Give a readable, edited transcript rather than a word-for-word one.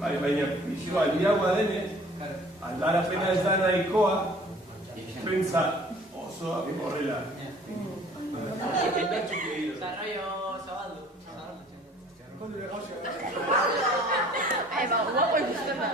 Baina, pixua, liagoa denez, aldarapena ez da nahikoa, prentza osoa horrela. Desarrollo zabaldu. Guapo ikusten da.